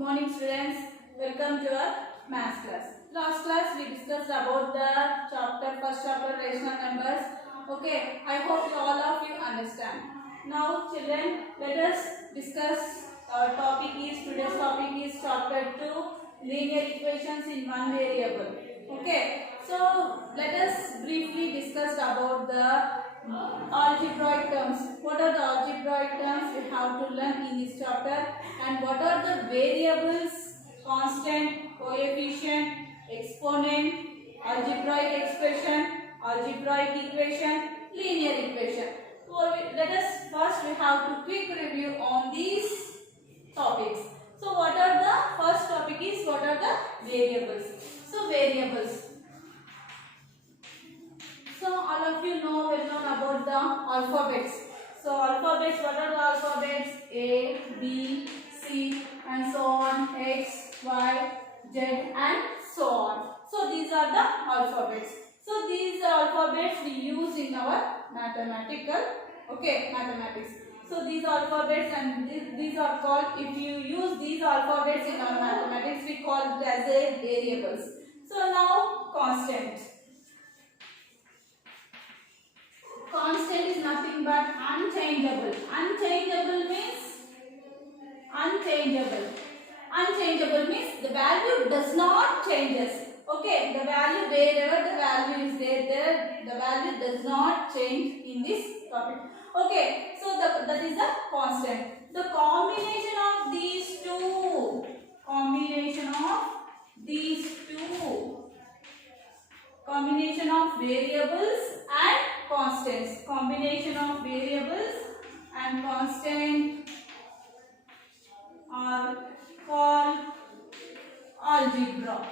morning students, welcome to our maths class. Last class we discussed about the first chapter rational numbers. Okay, I hope all of you understand. Now children, let us discuss our today's topic is chapter 2 linear equations in one variable. Okay, so let us briefly discuss about the algebraic terms. What are the algebraic terms we have to learn in this chapter, and what are the variables, constant, coefficient, exponent, algebraic expression, algebraic equation, linear equation. So let us first we have to quick review on these topics. So what are the first topic is what are the variables. So variables. So all of you know about the alphabets. So alphabets, what are the alphabets? A, B, C and so on, X, Y, Z and so on. So these are the alphabets. So these alphabets we use in our mathematics. So these alphabets and these are called, if you use these alphabets in our mathematics, we call it as a variables. So now constant. Constant is nothing but unchangeable. Unchangeable means unchangeable. Unchangeable means the value does not changes. Okay, the value wherever the value is there, the value does not change in this topic. Okay, so that is the constant. The combination of these two, combination of variables and constants. Combination of variables and constant are called algebra.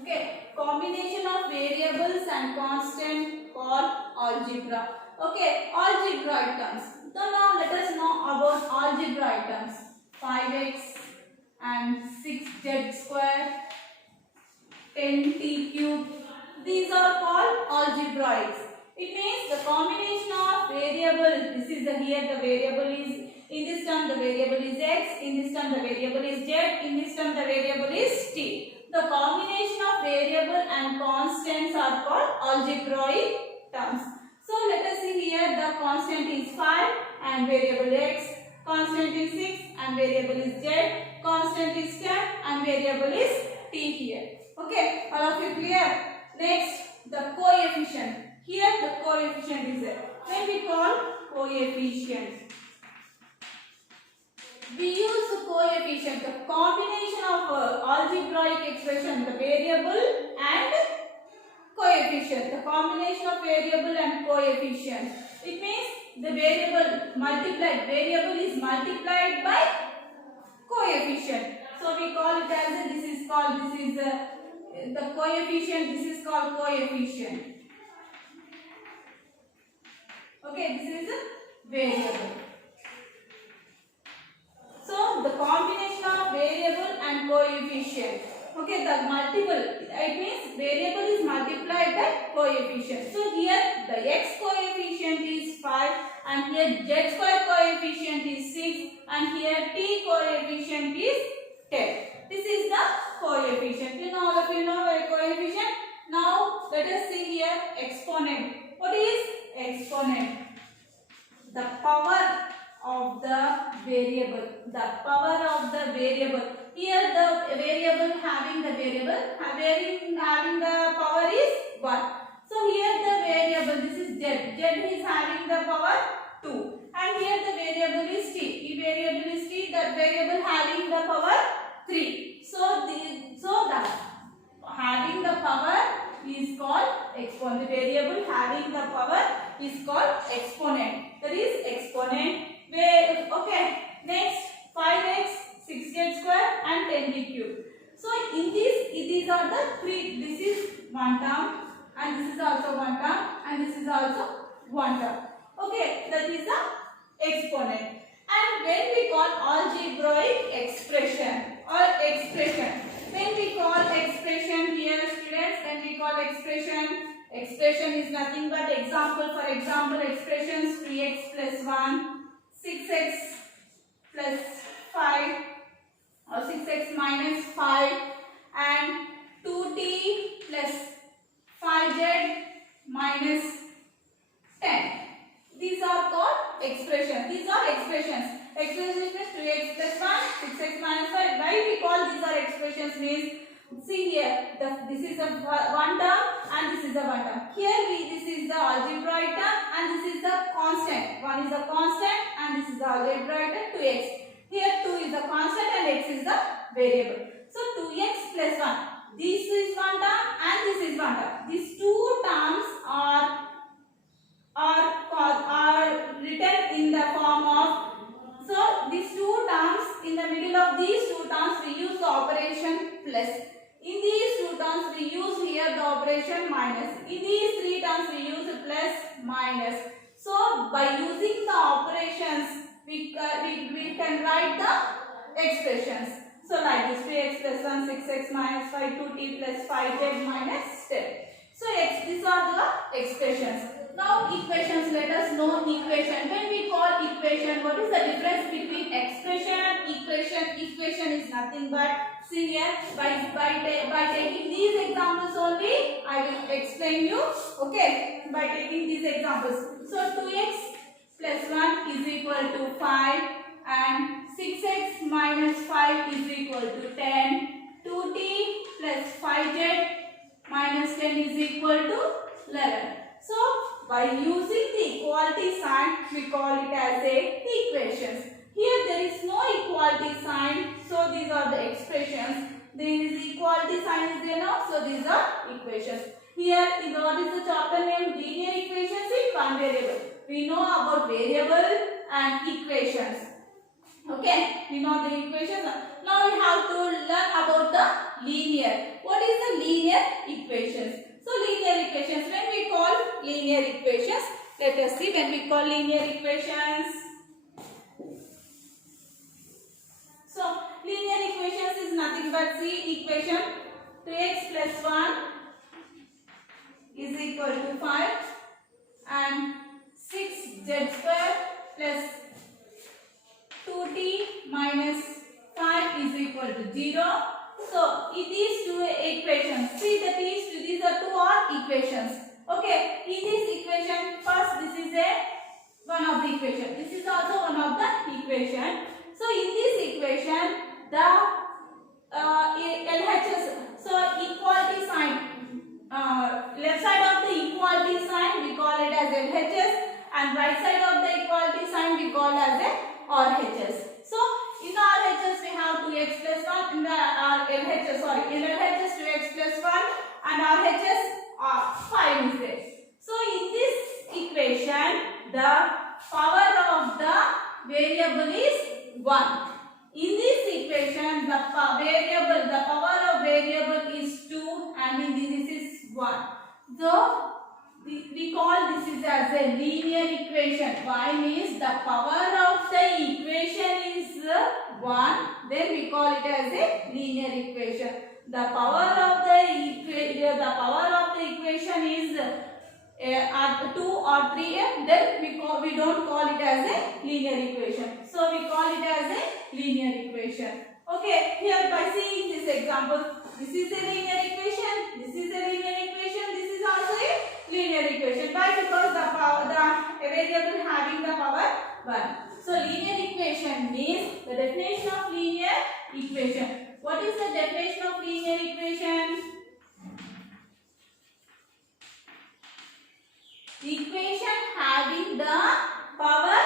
Okay, combination of variables and constant called algebra. Okay, algebraic terms. So now let us know about algebraic terms. 5x and 6z square, 10t cube. These are called algebraics. It means the combination of variables. This is here the variable is, in this term the variable is x, in this term the variable is z, in this term the variable is t. The combination of variable and constants are called algebraic terms. So let us see here the constant is 5 and variable x, constant is 6 and variable is z, constant is 10 and variable is t here. Okay, all of you clear? Next, the coefficient. Here the coefficient is there. When we call coefficient, we use the coefficient, the combination of algebraic expression, the variable and coefficient. The combination of variable and coefficient. It means the variable multiplied. Variable is multiplied by coefficient. So we call it as the coefficient. This is called coefficient. Okay, this is a variable. So the combination of variable and coefficient. Okay, the multiple, it means variable is multiplied by coefficient. So here the x coefficient is 5 and here z square coefficient is 6 and here t coefficient is 10. This is the coefficient. You know, all of you know a coefficient. Now let us see here exponent. What is exponent? The power of the variable. The power of the variable. Here the variable having the power is 1. So here the variable, this is z. Z is having the power 2. And here the variable is t. The variable is t. That variable having the power 3. So the having the power is called exponent. The variable having the power is called exponent. That is exponent. Where, okay, next 5x, 6z square and 10t cube. So in these are the three. This is one term and this is also one term and this is also one term. Okay, that is the exponent. And when we call algebraic expression or expression, when we call expression here students, when we call expression is nothing but example. For example, expressions 3x plus 1, 6x expressions. These are expressions. Expressions means 2x plus 1, 6x minus 5. Why we call these are expressions means, see here, this is a one term and this is a one term. Here this is the algebraic term and this is the constant. One is a constant and this is the algebraic term 2x. Here 2 is a constant and x is the variable. So 2x plus 1. This is one term and this is one term. These two terms are written in the form of, so these two terms, in the middle of these two terms we use the operation plus. In these two terms we use here the operation minus. In these three terms we use plus, minus. So by using the operations we can write the expressions. So like this, 2x plus 1, 6x minus 5, 2t plus 5z minus 10. So these are the expressions. Now equations, let us know equation. When we call equation, what is the difference between expression and equation? Equation is nothing but, see here, by taking these examples only, I will explain you, okay, by taking these examples. So 2x plus 1 is equal to 5 and 6x minus 5 is equal to 10. 2t plus 5z minus 10 is equal to 11. So by using the equality sign, we call it as a equations. Here there is no equality sign, so these are the expressions. There is equality sign is there now, so these are equations. Here, what is the chapter name? Linear equations in one variable. We know about variable and equations. Okay, we know the equations. Now we have to learn about the linear. What is the linear equations? So linear equations, when we call linear equations, let us see when we call linear equations. So linear equations is nothing but, see, equation 2x plus 1 is equal to 5 and 6z square plus 2t minus 5 is equal to 0. So in these two equations, see that these are two equations. Okay, in this equation, first this is one of the equation. This is also one of the equation. So in this equation, the LHS, so equality sign, left side of the equality sign we call it as LHS and right side of the equality sign we call as a RHS. So in RHS we have 2x plus 1, in the LHS, sorry, in LHS 2x plus 1 and RHS 5 is there. So in this equation the power of the variable is 1. In this equation the power of variable is 2 and in this is 1. So we call this is as a linear equation. Why means the power of the equation is 1, then we call it as a linear equation. The power of the equation is 2 or 3, then we don't call it as a linear equation. So we call it as a linear equation. Okay, here by seeing this example, this is a linear equation, this is a linear equation, this is also a linear equation. Why? Because the variable having the power 1. So linear equation means the definition of linear equation. What is the definition of linear equation? Equation having the power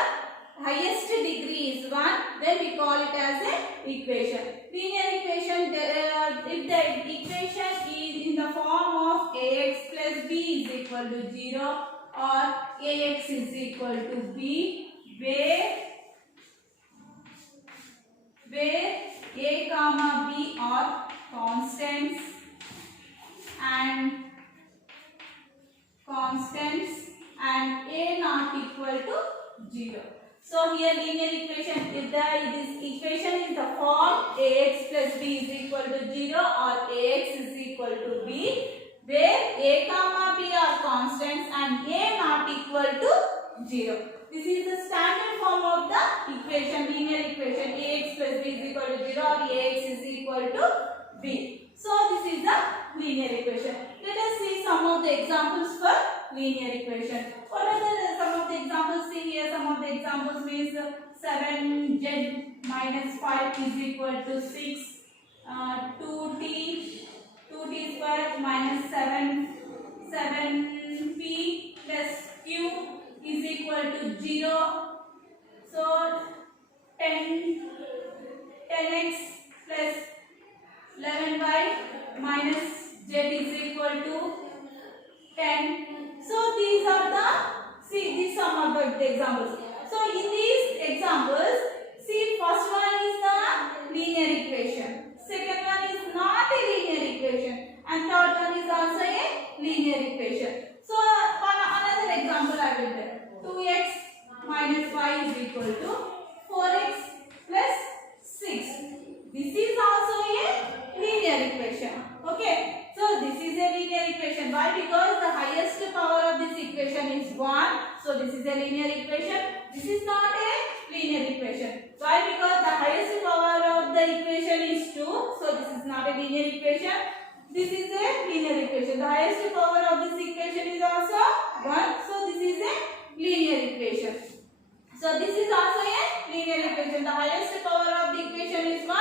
highest degree is 1, then we call it as a equation. Linear equation, if the equation is in the form of ax plus b is equal to 0 or ax is equal to b, where a comma b are constants and a not equal to 0. So here linear equation, if this equation is the form ax plus b is equal to 0 or ax is equal to b, where a comma b are constants and a not equal to 0. This is the standard form of the equation, linear equation, ax plus b is equal to 0 or ax is equal to b. So this is the linear equation. Let us see some of the examples for linear equation. What are some of the examples? See here some of the examples means 7z minus 5 is equal to 6. 2t square minus 7p plus q is equal to 0. So 10x plus 11y minus z is equal to 10. So these are these some of the examples. So in these examples, see, first one is the linear equation, second one is not a linear equation, and third one is also a linear equation. So another example I will tell. 2x minus y is equal to 4x plus 6. This is also a linear equation. Okay. So this is a linear equation. Why? Because the highest power of this equation is 1. So this is a linear equation. This is not a linear equation. Why? Because the highest power of the equation is 2. So this is not a linear equation. This is a linear equation. The highest power of this equation is also 1. So this is a linear equation. So this is also a linear equation. The highest power of the equation is 1.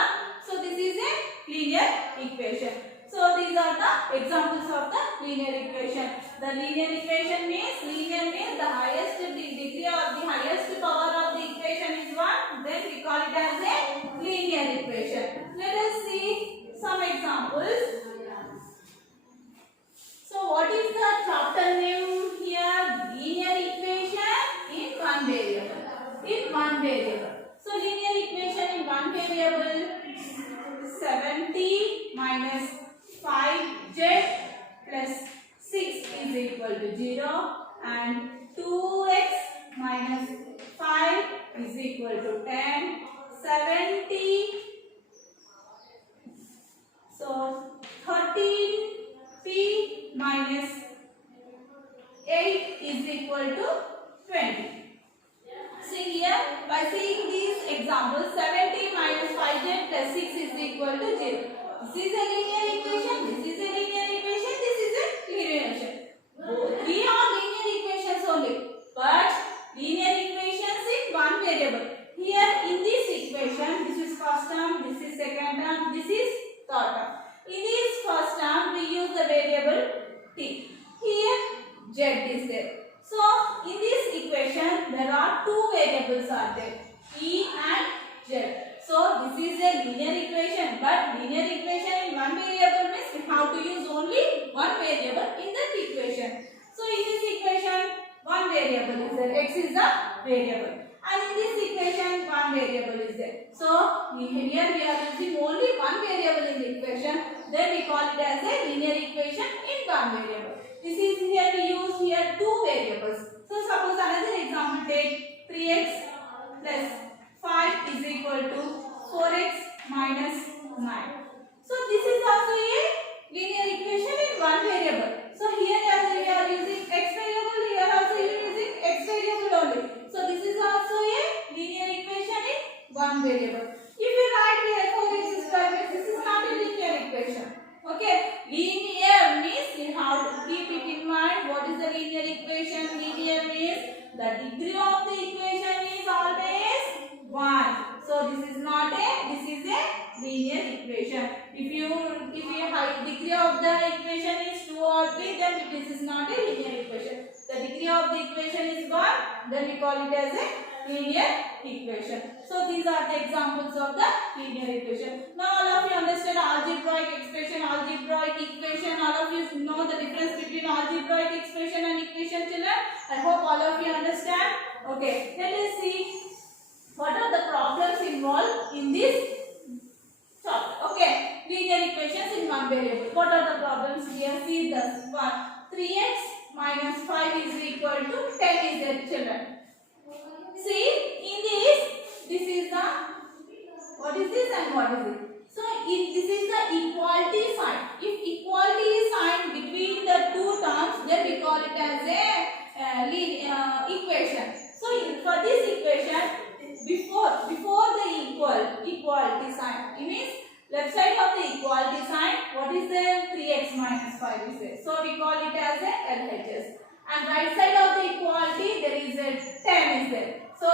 So this is a linear equation. So these are the examples of the linear equation. The linear equation means, linear means the highest degree of the highest power of the equation is 1. Then we call it as a linear equation. Let us see some examples. So what is the chapter name here? Linear equation in one variable. In one variable. So linear equation in one variable, 70 minus 5z plus 6 is equal to 0, and 2x minus 5 is equal to 10. 70, so 13p minus 8 is equal to 20. See here, by seeing these examples, 70 minus 5z plus 6 is equal to 0. This is a linear equation, this is a linear equation, this is a linear equation. Three are linear equations only, but linear equations in one variable. Here in this equation, this is first term, this is second term, this is third term. In this first term, we use the variable t. Here z is there. So in this equation, there are two variables are there, e and z. So this is a linear equation, but linear equation in one variable means we have to use only one variable in that equation. So in this equation, one variable is there, x is the variable, and in this equation, one variable is there. So here we are using only one variable in the equation, then we call it as a linear equation in one variable. This is here we use here two variables. So suppose another example, take 3x plus 5 is equal to 4x minus 9. So this is also a linear equation in one variable. So here also we are using x variable, here also you are using x variable only. So this is also a linear equation in one variable. If you write here 4x square, this is not a linear equation. Okay, linear means you have to keep it in mind. What is the linear equation? Linear means the degree of the equation is always 1. So this is not a, this is a linear equation. If your degree of the equation is 2 or 3, then this is not a linear equation. The degree of the equation is 1, then we call it as a linear equation. So these are the examples of the linear equation. Now all of you understand algebraic expression, algebraic equation. All of you know the difference between algebraic expression and equation, children. I hope all of you understand. Okay, let us see what are the problems involved in this chapter. Okay, linear equations in one variable. What are the problems here? See this one. 3x minus 5 is equal to 10 is there, children. See, in this is the, what is this and what is it? So, this is the equality sign. If equality is signed between the two terms, then we call it as a equation. So, for this equation, before the equality sign, it means left side of the equality sign, what is there? 3x minus 5 is there. So, we call it as a LHS. And right side of the equality, there is a 10 is there. So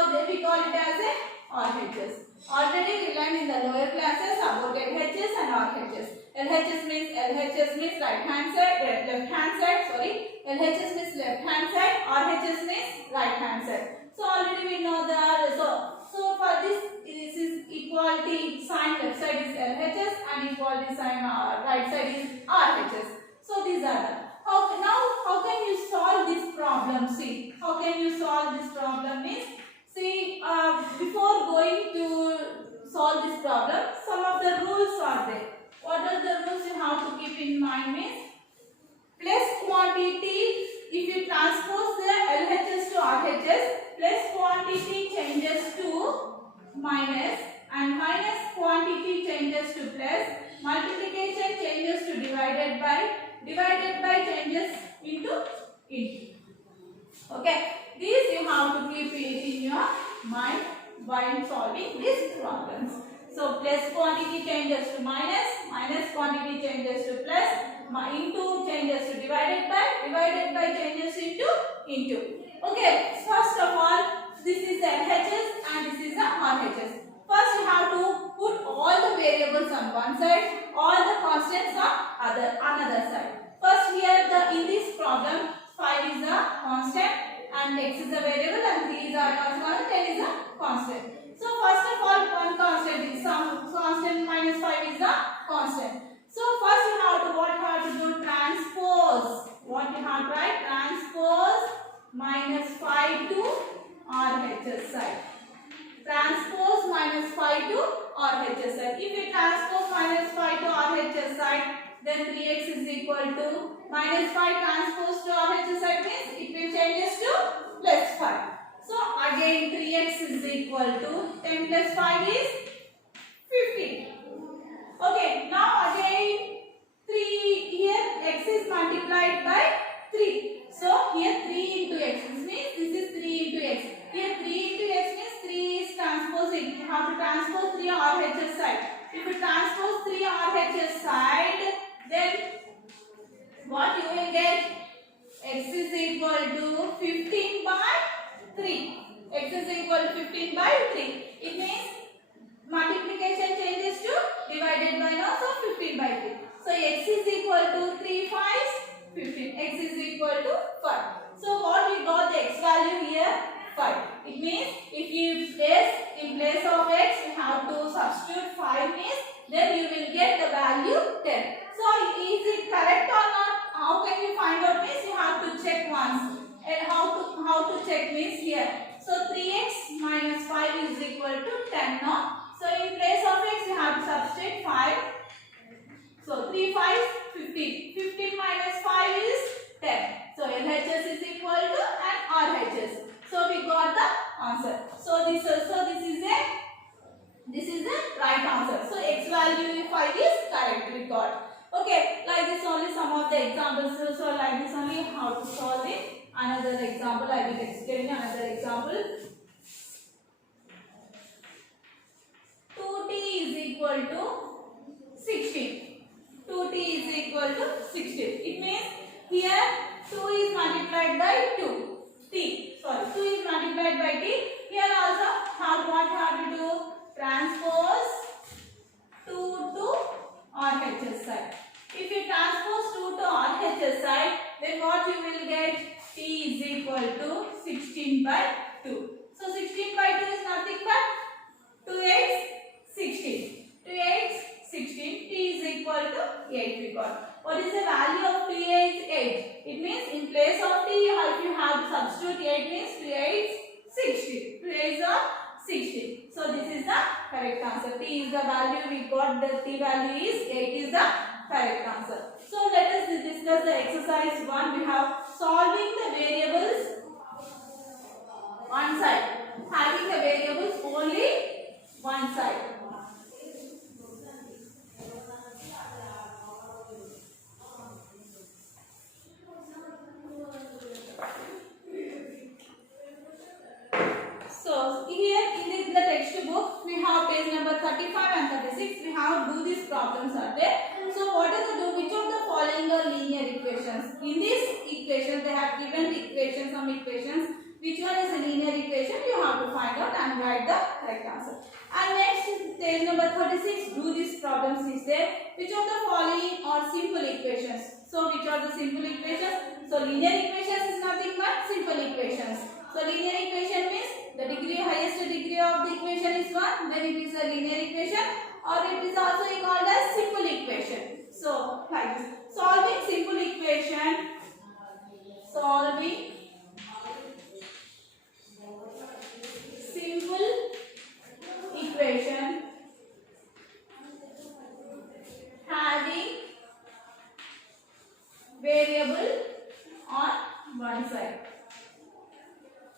LHS means right hand side, left hand side. Sorry, LHS means left hand side. RHS means right hand side. So already we know that. So for this is equality sign. Left side is LHS and equality sign right side is RHS. So these are the. How can you solve this problem? See, how can you solve this problem is, see, before going to solve this problem, some of the rules are there. What are the rules you have to keep in mind means, plus quantity, if you transpose the LHS to RHS, plus quantity changes to minus and minus quantity changes to plus, multiplication changes to divided by changes into. Okay, these you have to keep it in your mind while solving these problems. So plus quantity changes to minus, minus quantity changes to plus, into changes to divided by changes into. Okay, first of all, this is the LHS and this is the RHS. First you have to put all the variables on one side, all the constants on another side. First here in this problem, 5 is a constant and x is a variable and 3 is a constant, 10 is a constant. So first of all, one constant is some constant minus 5 is a constant. So first you have to do transpose. What you have to write? Transpose minus 5 to RHS side. Transpose minus 5 to RHS side. If you transpose minus 5 to RHS side, then 3x is equal to minus 5 transpose to RHS side means it will changes to plus 5. So again 3x is equal to 10 plus 5 is 15. Okay, now again 3 here x is multiplied by 3. So here 3 into x. This means this is 3 into x. Here 3 into x means 3 is transposing. You have to transpose 3 RHS side. If you transpose 3 RHS side, then what you will get? X is equal to 15 by 3. X is equal to 15 by 3. It means multiplication changes to divided by now, so 15 by 3. So x is equal to 3 5s 15. X is equal to 5. So what we got the x value here? 5. It means if you place in place of x, you have to substitute 5 means then you will get the value 10. So is it correct or not? How can you find out means you have to check once. And how to check means here. So 3x minus 5 is equal to 10 now. So in place of x you have to substitute 5. So 3 5 15. 15 minus 5 is 10. So LHS is equal to and RHS. So we got the answer. So this is the right answer. So x value 5 is correct. We got. Okay, like this only some of the examples. So like this only how to solve it. Another example I will explain another example. 2t is equal to 16. 2t is equal to 16. It means here 2 is multiplied by 2. 2 is multiplied by t. Here also what you have to do? Transpose 2 to RHS side. If you transpose 2 to RHS side, then what you will get? T is equal to 16 by 2. So 16 by 2 is nothing but 2x 16. 2x 16. T is equal to 8 we got. What is the value of 2a is 8. It means in place of t, if you have to substitute 8 means 2a is 16. 2a is 16. So this is the correct answer. T is the value we got. The t value is 8 is the correct answer. So let us discuss the exercise 1. We have solving the variables one side. Having the variables only one side. So here in the textbook we have page number 35 and 36. We have do these problems are there. So what is the which of the following are linear equations? In this equation they have given the equations, some equations. Which one is a linear equation? You have to find out and write the correct answer. And next is page number 36. Do this problems is there. Which of the following are simple equations? So which are the simple equations? So linear equations is nothing but simple equations. So linear equation means the highest degree of the equation is 1, then it is a linear equation, or it is also called as simple equation. So like this, solving simple equation, solving simple equation having variable on one side,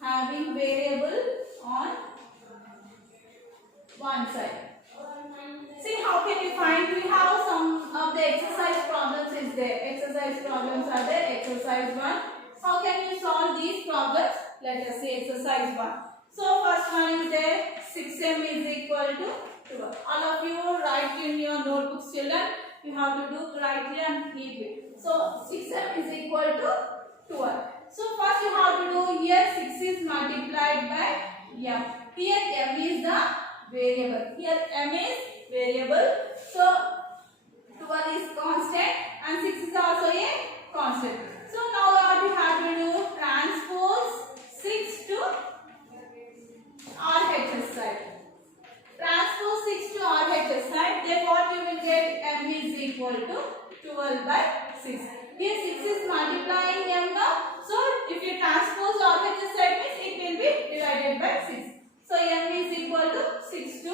having variable on one side. See, how can we find? We have some of the exercise problems is there. Exercise problems are there. Exercise 1. How can we solve these problems? Let us see exercise 1. So first one is there. 6m is equal to 12. All of you write in your notebooks, children. You have to do right here and keep it. So 6m is equal to 12. So first you have to do here 6 is multiplied by m. Here m is the variable. Here m is variable. So 12 is constant and 6 is also a constant. So now what you have to do? Transpose 6 to RHS side. Transpose 6 to RHS side. Then what you will get? M is equal to 12 by 6. Here 6 is multiplying m now. So if you transpose RHS side means it will be divided by 6. So m is equal to 6 to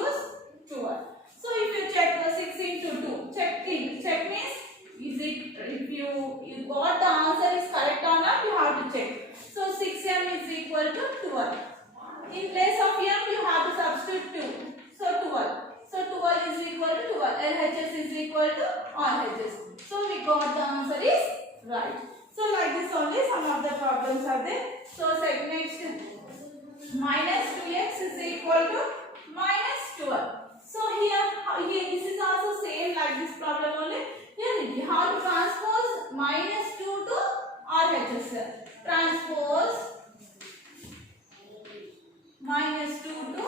12. So if you check the 6 into 2, check means is it, if you got the answer is correct or not, you have to check. So 6m is equal to 12. In place of m you have to substitute 2. So 12. So 12 is equal to 12. LHS is equal to RHS. So we got the answer is right. So like this only some of the problems are there. So next, minus 2x is equal to minus 12. So here this is also same like this problem only. Here you have to transpose minus 2 to RHS. Transpose minus 2 to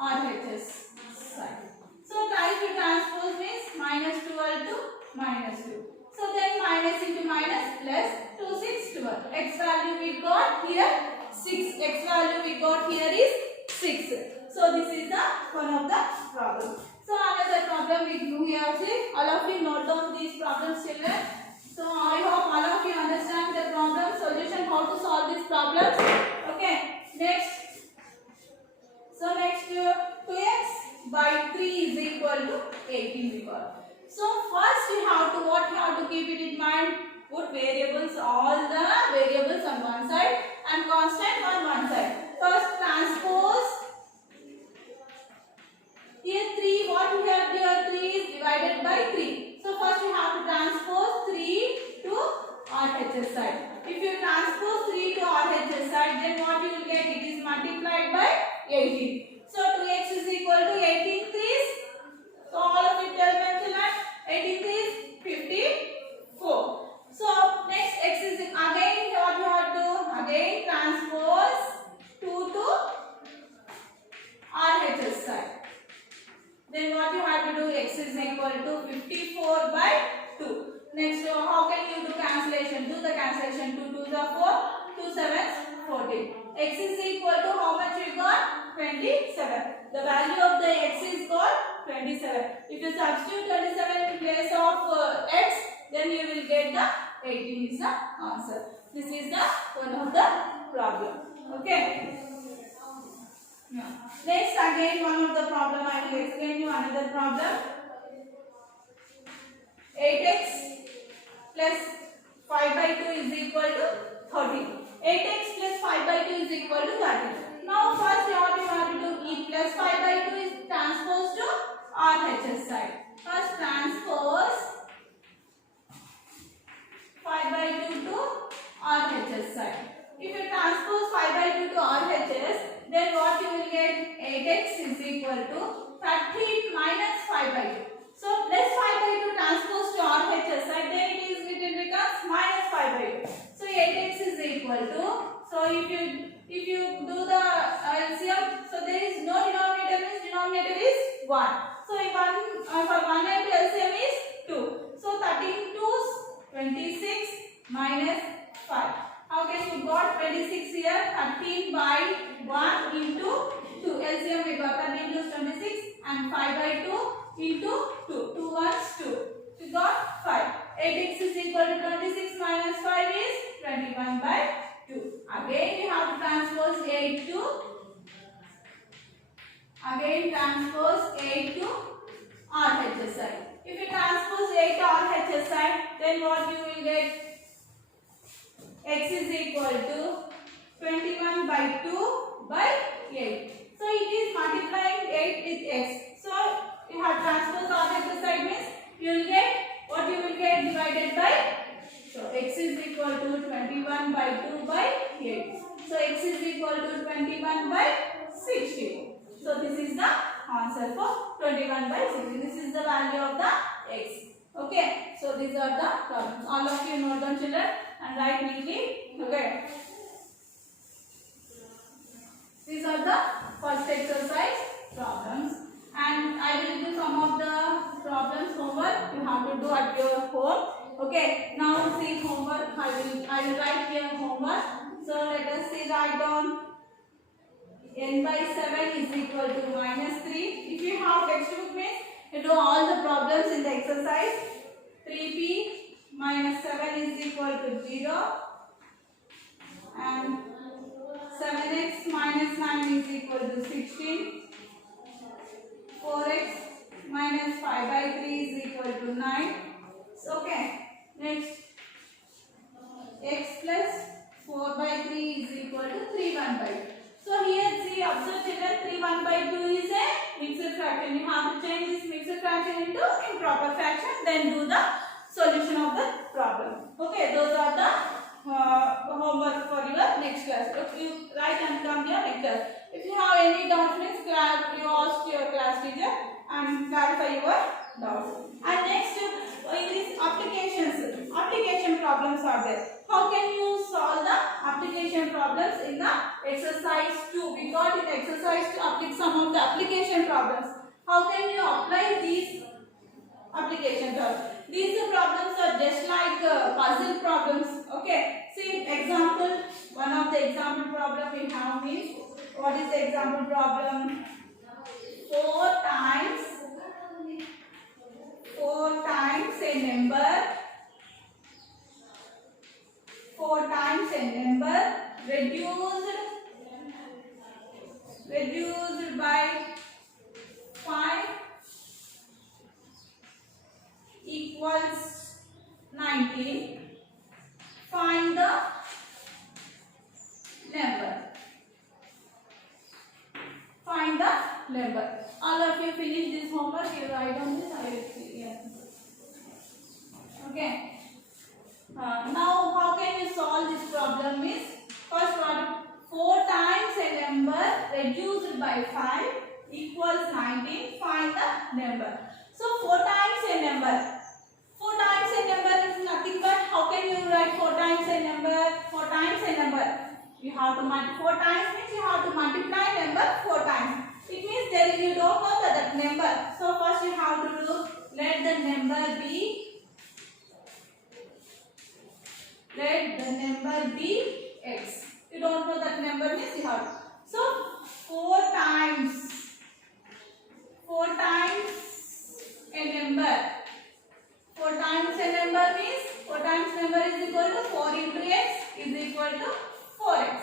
RHS side. So try to transpose means minus 12 to minus 2. So then minus into minus plus 2, 6, 12. X value we got here 6. X value we got here is 6. So this is the one of the problem. So another problem we do here. All of you note down these problems, children. So I hope all of you understand the problem solution, how to solve these problems. Okay. Next. So next 2x by 3 is equal to 18 we got. So first you have to keep it in mind. Put variables, all the variables on one side and constant on one side. First transpose. Here 3, what we have here 3 is divided by 3. So first you have to transpose 3 to RHS side. If you transpose 3 to RHS side, then what you will get? It is multiplied by 18. So 2x is equal to 18 3s. So all of you tell me children, 18 3s 54. So next x is again what you have to do? Again transpose 2 to RHS side. Then what you have to do? X is equal to 54 by 2. Next, how can you do cancellation? Do the cancellation. 2 2s are 4, 2 7s 14. X is equal to how much we got? 27. The value of the x is got 27. If you substitute 27 in place of x, then you will get the 18 is the answer. This is the one of the problem. Okay. Yeah. Next again one of the problem I will explain you another problem. 8x plus 5 by 2 is equal to 30. 8x plus 5 by 2 is equal to 30. Now first what you have to do? E plus 5 by 2 is transposed to RHS side. First transpose 5 by 2 to RHS side. If you transpose 5 by 2 to RHS, then what you will get? 8x is equal to 30 minus 5 by 2. So plus 5 by 2 transpose to RHS side, then it becomes minus 5 by 2. So 8x is equal to, so if you do the LCM, so there is no denominator, means denominator is 1. So if for 1 and into 2. 2 ones 2. We got 5. 8x is equal to 26 minus 5 is 21 by 2. Again we have to transpose 8 to RHS side. If you transpose 8 to RHS side, then what you will get? X is equal to 21 by 2 by 8. So it is multiplying 8 with x. So you have transpose RHS side means you will get what you will get divided by. So x is equal to 21 by 2 by 8. So x is equal to 21 by 60. So this is the answer for 21 by 60. This is the value of the x. Okay. So these are the problems. All of you note down, children, and write neatly. Okay. These are the first exercise problems, and I will do some of the problems homework you have to do at your home. Okay. Now see homework. I will write here homework. So let us see. Write down n by 7 is equal to minus 3. If you have textbook means you do all the problems in the exercise. 3p minus 7 is equal to 0 and 7x minus 9 is equal to 16. 4x minus 5 by 3 is equal to 9. Okay. Next, x plus 4 by 3 is equal to 3 1 by 2. So here see, observe children, 3 1 by 2 is a mixed fraction. You have to change this mixed fraction into improper fraction, then do the solution of the problem. Okay, those are the homework for your next class. If you write and come here next class. If you have any doubts, means you ask your class teacher and clarify your doubts. And next, in these application problems are there. How can you solve the application problems in the exercise 2? We got in exercise to apply some of the application problems. How can you apply these application problems? These problems are just like puzzle problems. Okay. See example. One of the example problem we have is, what is the example problem? 4 times a number. 4 times a number reduced by 5 equals 19. Find the number. Find the number. All of you finish this homework. You write on this. I will see. Yes. Okay. Now how can you solve this problem is, first one, 4 times a number reduced by 5 equals 19. Find the number. So 4 times a number. 4 times a number is nothing but, how can you write 4 times a number? 4 times a number. You have to multiply 4 times means you have to multiply number 4 times. It means that you don't know that number. So first you have to do, let the number be x. You don't know that number means you have. So 4 times a number. 4 times a number means 4 times number is equal to 4 into x is equal to 4x.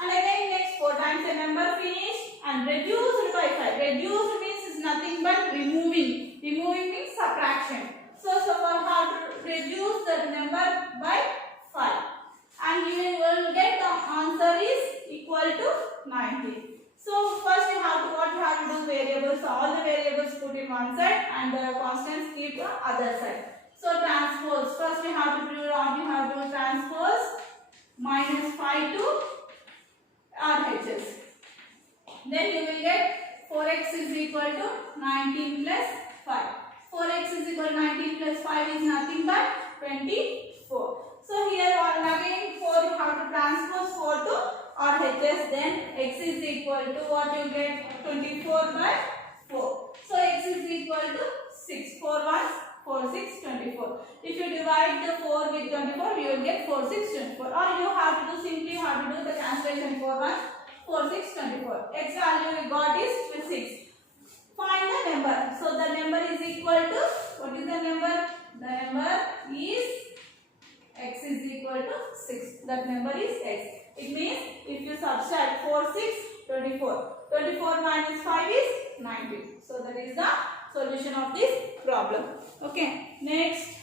And again next 4 times a number finish and reduced by 5. Reduced means is nothing but removing. Removing means subtraction. So for how to reduce the number by 5. And you will get the answer is equal to 19. So first you have to, what you have to do, variables. So all the variables put in one side and the constants keep the other side. So transpose. First you have to do what you have to transpose minus 5 to RHS. Then you will get 4x is equal to 19 plus 5. 4x is equal to 19 plus 5 is nothing but 24. So here again 4 you have to transpose 4 to RHS, then x is equal to what you get, 24 by 4. So x is equal to 6. 4 ones 4 6 24. If you divide the 4 with 24, you will get 4 6 24. Or you have to do, simply have to do the cancellation. 4 ones 4 6 24. X value we got is 6. Find the number. So the number smaller number is x. It means if you subtract 4, 6, 24. 24 minus 5 is 19. So that is the solution of this problem. Okay. Next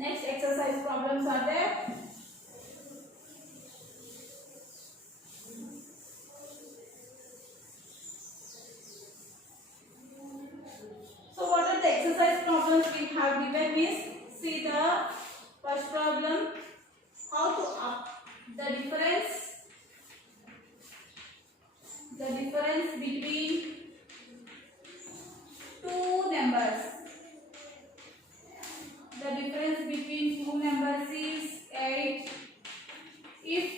exercise problems are there. So what are the exercise problems we have given is, see the first problem, how to the difference between two numbers. The difference between two numbers is 8. If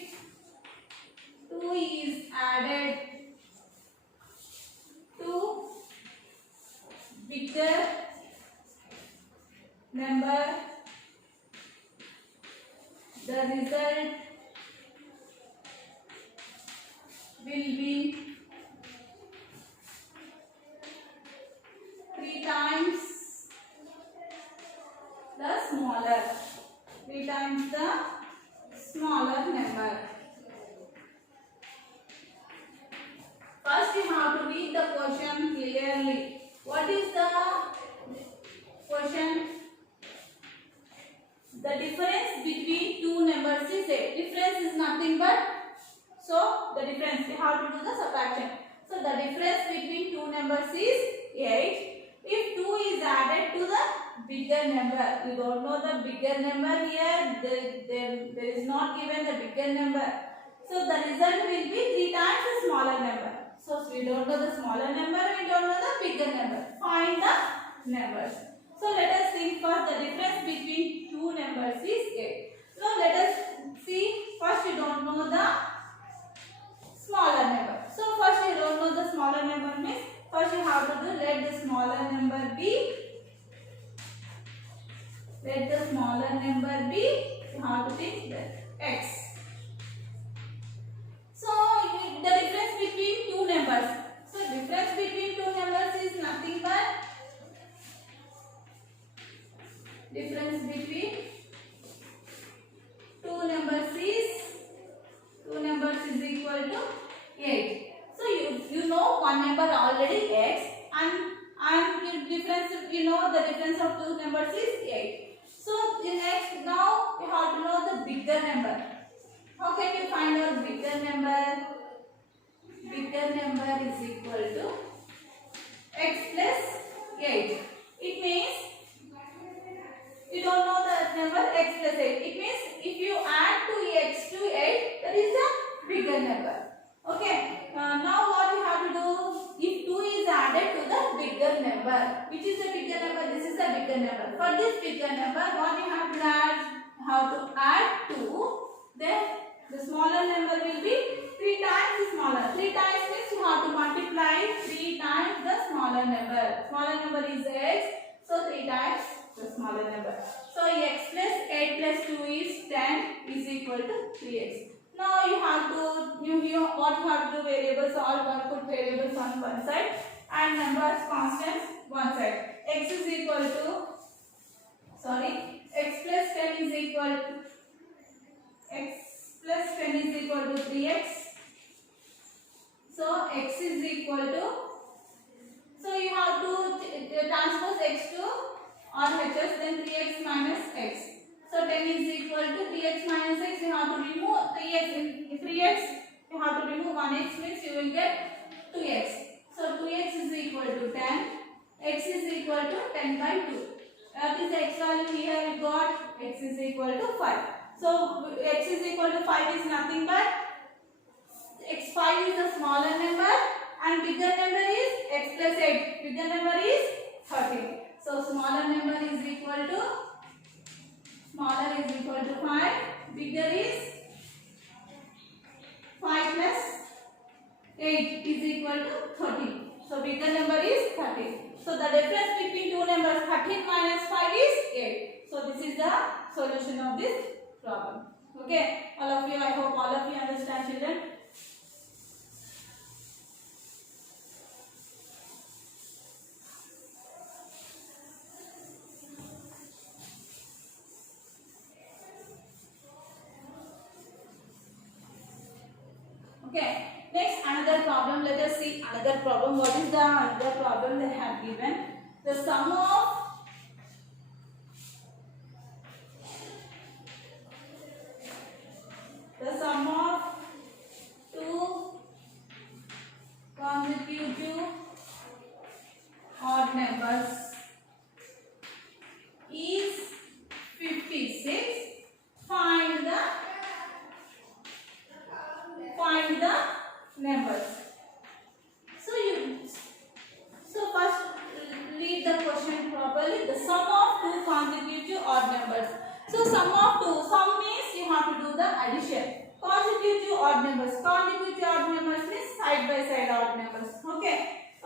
2 is added to bigger number, the result will be 3 times the smaller, 3 times the smaller number. First you have to read the question clearly. What is the question? The difference between two numbers is 8. Difference is nothing but, so the difference, we have to do the subtraction. So the difference between two numbers is 8. If 2 is added to the bigger number, you don't know the bigger number here, there is not given the bigger number. So the result will be 3 times the smaller number. So we don't know the smaller number, we don't know the bigger number. Find the numbers. So let us think first, the difference between two numbers is 8. Now let us see, first you don't know the smaller number. So first you don't know the smaller number means, first you have to do, let the smaller number be, you have to take the x. So the difference between two numbers. So difference between two numbers is nothing but, difference between two numbers is equal to 8. So you know one number already x, and difference, you know the difference of two numbers is 8. So next, now you have to know the bigger number. How can you find out bigger number? Bigger number is equal to x plus 8. It means you don't know the number x plus 8. It means if you add 2x to 8, that is a bigger number. Okay. Now what you have to do? If 2 is added to the bigger number, which is the bigger number? This is the bigger number. For this bigger number, what you have to add? How to add 2. Then the smaller number will be 3 times the smaller. 3 times means you have to multiply 3 times the smaller number. Smaller number is x. So 3 times the smaller number. So x plus 8 plus 2 is 10 is equal to 3x. Now you have to, what you have to do, variables, all put variables on one side and numbers constants one side. X is equal to, x plus 10 is equal to, x plus 10 is equal to 3x. So x is equal to, so you have to transpose x to RHS, then 3x minus x. So 10 is equal to 3x minus x, you have to remove 3x, in 3x you have to remove 1x means you will get 2x. So 2x is equal to 10, x is equal to 10 by 2. This x value here we got, x is equal to 5. So x is equal to 5 is nothing but, x5 is the smaller number and bigger number is x plus 8, bigger number is 13. So smaller number is equal to, smaller is equal to 5, bigger is 5 plus 8 is equal to 13. So bigger number is 13. So the difference between two numbers 13 minus 5 is 8. So this is the solution of this problem. Okay, all of you, I hope all of you understand, children. another problem. Let us see another problem. What is the another problem they have given? The sum of two consecutive odd numbers is 56. Find the numbers. So first read the question properly. The sum of two consecutive odd numbers. So sum of two. Sum means you have to do the addition. Consecutive odd numbers. Consecutive odd numbers means side by side odd numbers. Okay.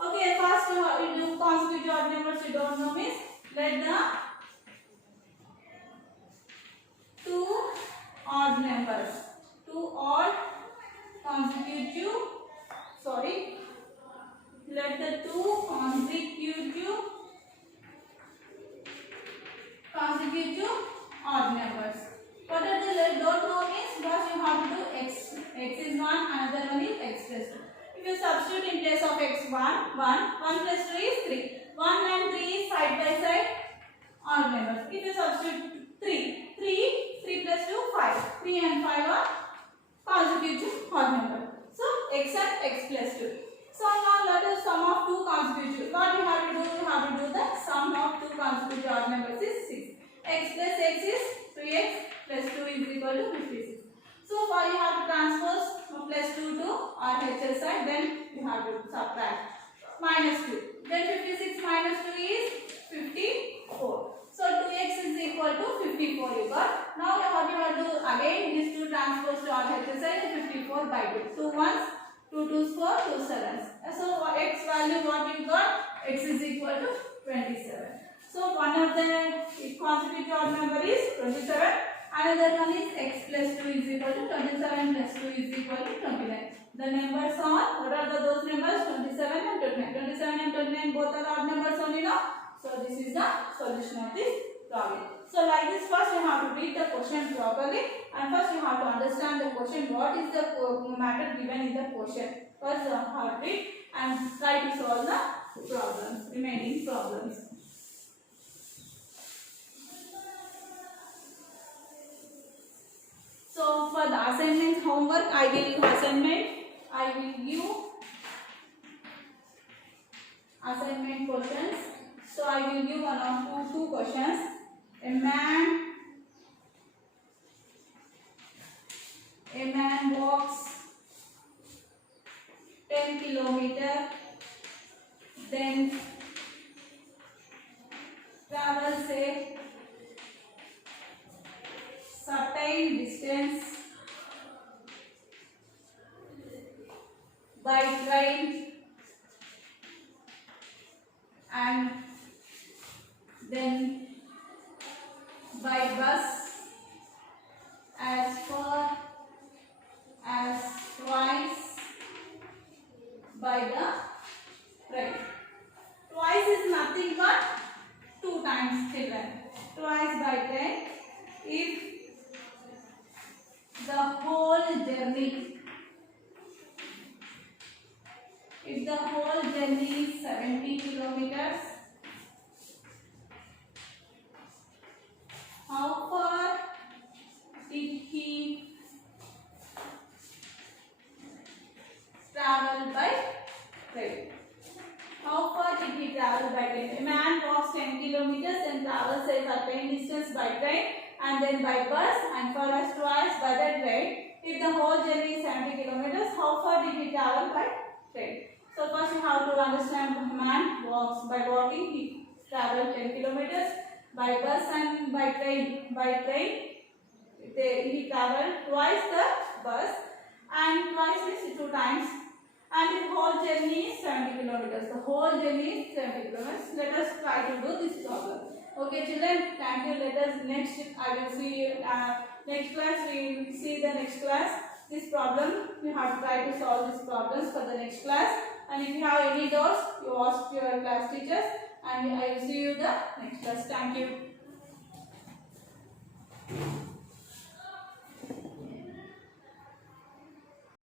Okay. First you do consecutive odd numbers. You don't know means let the two odd numbers. Two odd consecutive. Sorry. Let the two consecutive odd numbers. What are the don't know means first you have to do x. X is 1, another one is x plus 2. If you substitute in place of x 1 plus 2 is 3. 1 and 3 is side by side odd numbers. If you substitute 3 plus 2 5. 3 and 5 are consecutive odd numbers. So x and x plus 2. So now let us sum of two consecutive. What you have to do? You have to do the sum of two consecutive odd numbers is 6. X plus x is 3x plus 2 is equal to 56. So far you have to transpose plus 2 to RHS side. Then you have to subtract minus 2. Then 56 minus 2 is 54. So 2x is equal to 54 you got. Now what you have to do again is to transpose to RHS side 54 by 2. 2 ones. 2 2s 4, 2 7s. So x value what you got? X is equal to 27. So one of the consecutive odd number is 27. Another one is x plus 2 is equal to 27 plus 2 is equal to 29. The numbers are, what are those numbers? 27 and 29. 27 and 29 both are odd numbers only now. So this is the solution of this problem. So like this, first you have to read the question properly and first you have to understand the question. What is the matter given in the question? First you have to read and try to solve the problems, remaining problems. So for the assignment homework, I will give assignment questions. So I will give one of two questions. A man walks 10 kilometers, then travels a certain distance by train and then by bus as far as twice by the train. Twice is nothing but 2 times children. Twice by train. If the whole journey is 70 kilometers, how far did he travel by train? How far did he travel by train? A man walks 10 kilometers and travels a certain distance by train and then by bus and for us twice by the train. If the whole journey is 70 kilometers, how far did he travel by train? So first you have to understand the man walks. By walking he travels 10 kilometers. By bus and by train. By train he travelled twice the bus and twice means 2 times. And the whole journey is 70 kilometers. The whole journey is 70 kilometers. Let us try to do this problem. Okay children, thank you. Let us next, I will see you next class. We will see the next class. This problem, you have to try to solve these problems for the next class. And if you have any doubts, you ask your class teachers and I will see you the next class. Thank you.